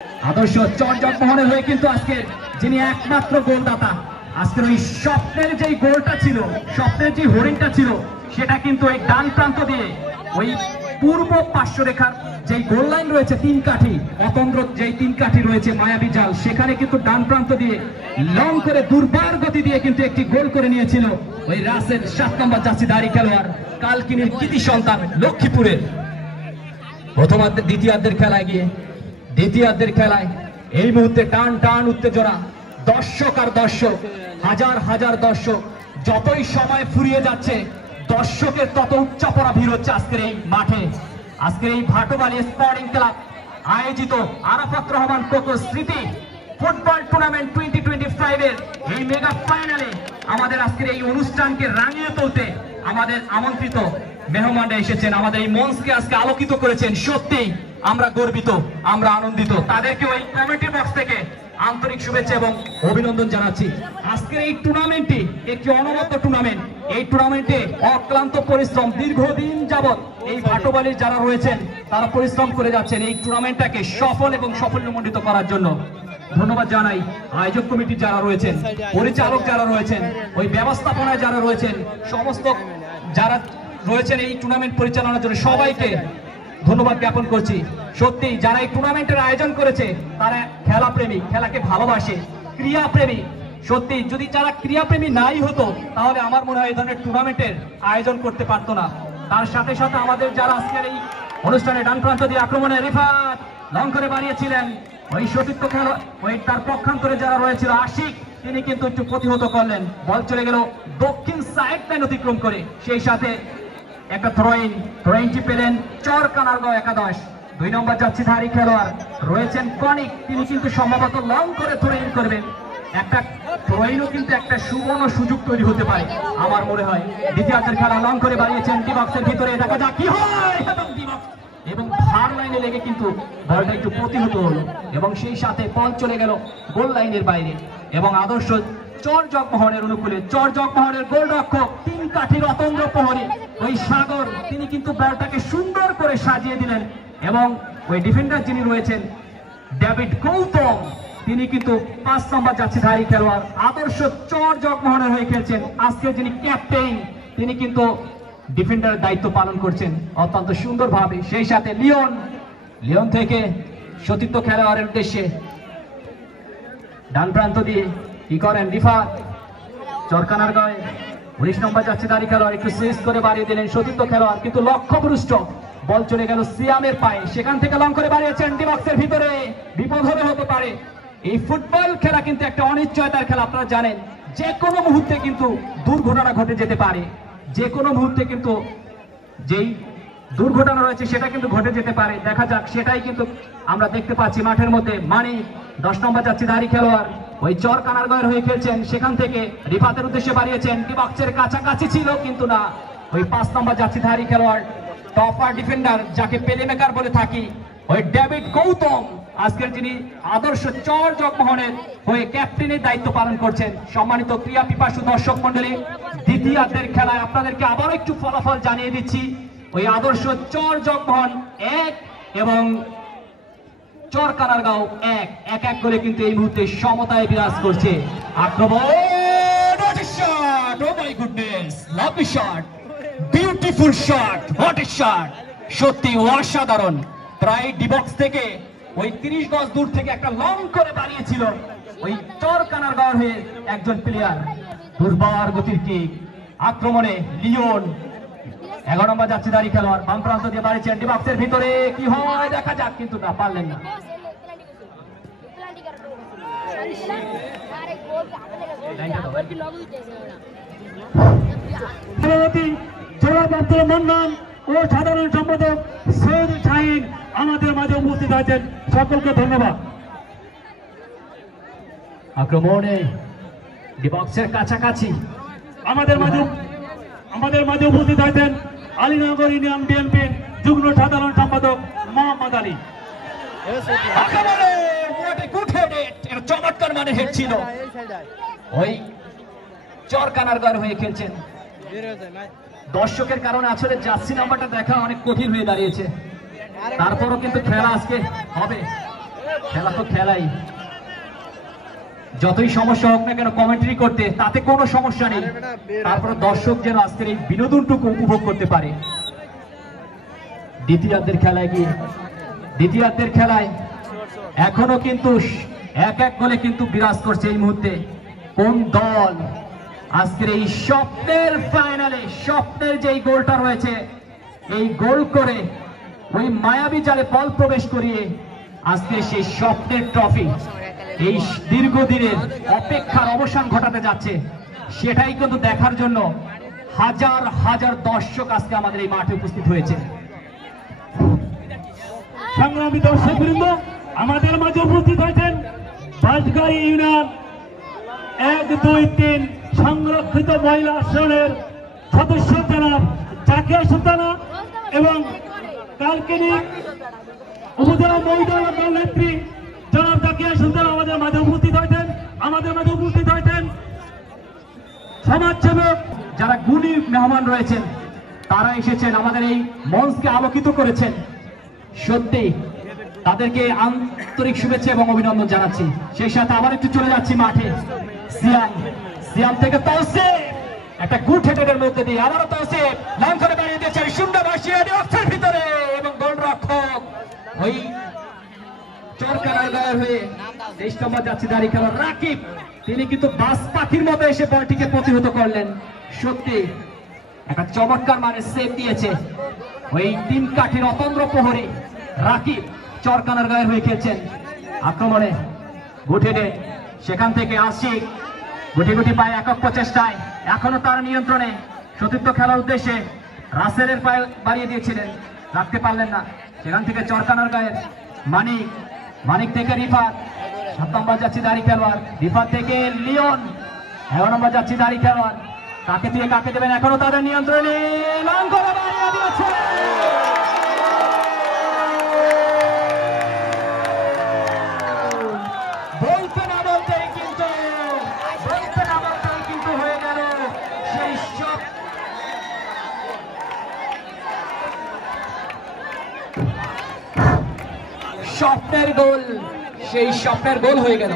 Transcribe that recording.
আদর্শ চটজগমোহনের হয়ে কিন্তু আজকে যিনি একমাত্র গোলদাতা, আজকের ওই স্বপ্নের যে গোলটা ছিল, স্বপ্নের যে হরিণটা ছিল, সেটা কিন্তু এই ডান প্রান্ত দিয়ে ওই পূর্ব পার্শ্ব রেখার যে গোল লাইন রয়েছে তিন কাঠি, অতন্দ্র যেই তিন কাঠি রয়েছে মায়াবী জাল, সেখানে কিন্তু ডান প্রান্ত দিয়ে লং করে দুর্বার গতি দিয়ে কিন্তু একটি গোল করে নিয়েছিল ওই রাসেল 7 নম্বর জার্সিধারী খেলোয়াড়, কালকিনির কৃতি সন্তান লক্ষ্মীপুরের। প্রথমার্ধে দ্বিতীয়ার্ধের খেলায় এই মুহূর্তে টান টান উত্তেজনা, দর্শক আর দর্শক, হাজার হাজার দর্শক, যতই সময় ফুরিয়ে যাচ্ছে দর্শকের তত উচ্চাপড়া ভিড় হচ্ছে আজকের এই মাঠে। আজকের এই ভাটবালি স্পোর্টিং ক্লাব আয়োজিত আরাফাত রহমান কোকো স্মৃতি ফুটবল টুর্নামেন্ট 2025 এর এই মেগা ফাইনালে আমাদের আজকের এই অনুষ্ঠানকে রাঙিয়ে তুলতে আমাদের আমন্ত্রিত মেহমানরা এসেছেন, আমাদের এই মঞ্চকে আজকে আলোকিত করেছেন। সত্যি আমরা গর্বিত, আমরা আনন্দিত। তাদেরকে ওই কমিটি বক্স থেকে আন্তরিক শুভেচ্ছা এবং অভিনন্দন জানাচ্ছি। আজকের এই টুর্নামেন্টটি একটি অনবদ্য টুর্নামেন্ট। এই টুর্নামেন্টে অক্লান্ত পরিশ্রম, দীর্ঘদিন যাবৎ এই ভাটবালির যারা রয়েছেন তারা পরিশ্রম করে যাচ্ছেন এই টুর্নামেন্টটাকে সফল এবং সাফল্যমণ্ডিত করার জন্য। ধন্যবাদ জানাই আয়োজক কমিটি যারা রয়েছেন, পরিচালক যারা রয়েছেন, ওই ব্যবস্থাপনায় যারা রয়েছেন, সমস্ত যারা রয়েছেন এই টুর্নামেন্ট পরিচালনার জন্য সবাইকে ধন্যবাদ জ্ঞাপন করছি। সত্যি যারা এই টুর্নামেন্টের আয়োজন করেছে তারা খেলা প্রেমী, খেলাকে ভালোবাসে, ক্রীড়া প্রেমী। সত্যি যদি যারা ক্রীড়া প্রেমী নাই হতো তাহলে আমার মনে হয় এই ধরনের টুর্নামেন্টের আয়োজন করতে পারতো না। তার সাথে সাথে আমাদের যারা আজকের এই অনুষ্ঠানে ডান প্রান্ত দিয়ে আক্রমণে রিফাত লং করে বাড়িয়েছিলেন, ওই সতীর্থ খেলা ওই তার পক্ষান্তরে যারা রয়েছিল আশিক, তিনি কিন্তু একটু প্রতিহত করলেন, বল চলে গেল দক্ষিণ সাইড লাইন অতিক্রম করে। সেই সাথে একটা থ্রোইনটি পেলেন চরকানারগাঁও একাদশ 2 নম্বর জার্সিধারী খেলোয়াড় রয়েছেন কনিক, তিনি কিন্তু সম্ভবত লং করে থ্রোইন করবেন। একটা থ্রোইনও কিন্তু একটা সুবর্ণ সুযোগ তৈরি হতে পারে আমার মনে হয়। দ্বিতীয়ার্ধের খেলা লং করে বাড়িয়েছেন ডি বক্সের ভিতরে, দেখা যাক কি হয়, এবং ফার লাইনে লেগে কিন্তু বলটা একটু প্রতিহত হলো এবং সেই সাথে বল চলে গেল গোল লাইনের বাইরে। এবং আদর্শ চরজগমোহনের অনুকূলে চরজগমোহনের গোলরক্ষক তিন কাঠির অতন্দ্র প্রহরী ওই সাগর, তিনি কিন্তু বলটাকে সুন্দর করে সাজিয়ে দিলেন এবং ওই ডিফেন্ডার যিনি রয়েছেন ডেভিড গৌতম, তিনি কিন্তু 5 নম্বর জার্সিধারী খেলোয়াড়, আদর্শ চরজগমোহনের হয়ে খেলছেন। আজকে যিনি ক্যাপ্টেন তিনি কিন্তু ডিফেন্ডারের দায়িত্ব পালন করছেন অত্যন্ত সুন্দরভাবে। সেই সাথে লিওন থেকে সতীর্থ খেলোয়াড়ের উদ্দেশ্যে ডান প্রান্ত দিয়ে কি করেন রিফাত, চরকানারগাঁও 19 নম্বর জার্সিধারী খেলোয়াড় একটু সিজ করে বাড়িয়ে দিলেন সতীর্থ খেলোয়াড়, কিন্তু লক্ষ্যভ্রষ্ট, বল চলে গেল সিয়ামের পায়ে, সেখান থেকে লং করে বাড়িয়েছেন ডি বক্সের ভিতরে, বিপদ হতে পারে। এই ফুটবল খেলা কিন্তু একটা অনিশ্চয়তার খেলা, আপনারা জানেন যে কোনো মুহূর্তে কিন্তু দুর্ঘটনা ঘটে যেতে পারে, যে কোনো মুহূর্তে কিন্তু যেই দুর্ঘটনা রয়েছে সেটা কিন্তু ঘটে যেতে পারে। দেখা যাক, সেটাই কিন্তু আমরা দেখতে পাচ্ছি মাঠের মধ্যে। মানিক 10 নম্বর জার্সিধারী খেলোয়াড় ওই চরকানারগাঁওয়ের হয়ে খেলছেন, সেখান থেকে রিফাতের উদ্দেশ্যে বাড়িয়েছেন, ডি বক্সের কাছাকাছি ছিল কিন্তু না, ওই 5 নম্বর জার্সিধারী খেলোয়াড় টপার ডিফেন্ডার যাকে প্লেমেকার বলে থাকি ওই ডেভিড গৌতম, আজকের যিনি আদর্শ চরজগমোহনের হয়ে ক্যাপ্টেনের দায়িত্ব পালন করছেন। সম্মানিত ক্রীড়া পিপাসু দর্শক মন্ডলী, দ্বিতীয়ার্ধের খেলায় আপনাদেরকে আবার একটু ফলাফল জানিয়ে দিচ্ছি। ওই আদর্শ চরজগমোহন 1 এবং চরকানারগাঁও 1 করে কিন্তু এই মুহূর্তে সমতায় বিরাজ করছে। আক্রমণ, oh my goodness, lovely shot, beautiful shot, what a shot, সত্যি অসাধারণ। প্রায় ডি বক্স থেকে ওই 30 গজ দূর থেকে একটা লং করে বাড়িয়েছিল ওই চরকানারগাঁওয়ের হয়ে একজন প্লেয়ার, দুর্বার গতির কিক। আক্রমণে লিওন 11 নম্বর জার্সিধারী খেলোয়াড় বাম প্রান্ত দিয়ে বাড়িয়েছেন ডি বক্সের ভিতরে, কি হয় দেখা যাক, কিন্তু না পারলেন না। মন্ডল ও সাধারণ সম্পাদক সৈয়দ শাহিন আমাদের মাঝে উপস্থিত আছেন, সকলকে ধন্যবাদ। আক্রমণে ডি বক্সের কাছাকাছি আমাদের মাঝে উপস্থিত আছেন আলীনগর ইউনিয়ন বিএনপির যুগ্ম সাধারণ সম্পাদক মোহাম্মদ আলী। চমৎকার মানে হেড ছিল, ওই চরকানারগাঁওয়ের হয়ে খেলছেন। দর্শকের কারণে আসলে জার্সি নাম্বারটা দেখা অনেক কঠিন হয়ে দাঁড়িয়েছে, তারপরও কিন্তু খেলা আজকে হবে। খেলা তো খেলাই, যতই সমস্যা হোক না কেন কমেন্ট্রি করতে তাতে কোনো সমস্যা নেই, তারপরে দর্শক যেন আজকের এই বিনোদনটুকু উপভোগ করতে পারে। দ্বিতীয়ার্ধের খেলায় এখনো কিন্তু এক এক গোলে কিন্তু বিরাজ করছে এই মুহূর্তে কোন দল আজকের এই স্বপ্নের ফাইনালে। স্বপ্নের যে গোলটা রয়েছে, এই গোল করে ওই মায়াবী জালে বল প্রবেশ করিয়ে আজকে সেই স্বপ্নের ট্রফি, এই দীর্ঘদিনের অপেক্ষার অবসান ঘটাতে যাচ্ছে, সেটাই কিন্তু দেখার জন্য হাজার হাজার দর্শক আজকে আমাদের এই মাঠে উপস্থিত হয়েছে। সংগ্রামী দর্শক বৃন্দ, আমাদের মাঝে উপস্থিত হয়েছেন বাঁশগাড়ি ইউনিয়ন 1, 2, 3 সংরক্ষিত মহিলা আসনের সদস্য জনাব জাকিয়া সুলতানা এবং কালকিনি উপজেলা মহিলা দল নেত্রী জনাব জাকিয়া সুলতানা আমাদের মাঝে উপস্থিত হয়েছেন। সমাজসেবক যারা গুণী মেহমান রয়েছেন তারা এসেছেন, আমাদের এই মঞ্চকে আলোকিত করেছেন, সত্যি তাদেরকে আন্তরিক শুভেচ্ছা এবং অভিনন্দন জানাচ্ছি। সেই সাথে আবার একটু চলে যাচ্ছি মাঠে, সিয়াম থেকে তৌসিফ একটা গুড হেডের মধ্যে দিয়ে আবারও তৌসিফ লাইন করে বাড়িয়ে দিয়েছেন, শূন্য ভাসিয়ে অক্ষের ভিতরে, এবং গোলরক্ষক ওই চরকানার গায়ের হয়ে 23 নম্বর যাচ্ছে দাঁড়িয়ে খেলার রাকিব, তিনি কিন্তু বাস পাখির মতো এসে বলটিকে প্রতিহত করলেন। সত্যি একটা চমৎকার মানে সেভ দিয়েছে ওই 3 কাঠির অতন্দ্র প্রহরী রাকিব, চরকানার গায়ের হয়ে খেলছেন আক্রমণে গুটিনে, সেখান থেকে আশিক গুটি পায়ে একক প্রচেষ্টায় এখনো তার নিয়ন্ত্রণে সতীর্থ খেলার উদ্দেশ্যে রাসেলের পায়ে বাড়িয়ে দিয়েছিলেন, রাখতে পারলেন না, সেখান থেকে চরকানার গায়ের মানিক থেকে রিফাত, 7 নম্বর যাচ্ছে দাঁড়ি খেলোয়াড়, রিফাত থেকে লিওন, 11 নম্বর যাচ্ছে দাঁড়ি খেলোয়াড়, কাকে দিয়ে কাকে দেবেন এখনো তাদের নিয়ন্ত্রণে, লং করে বাড়িয়ে দিয়েছে। বলতে না বলতেই কিন্তু হয়ে গেল সেই সব স্বপ্নের গোল, সেই স্বপ্নের গোল হয়ে গেল।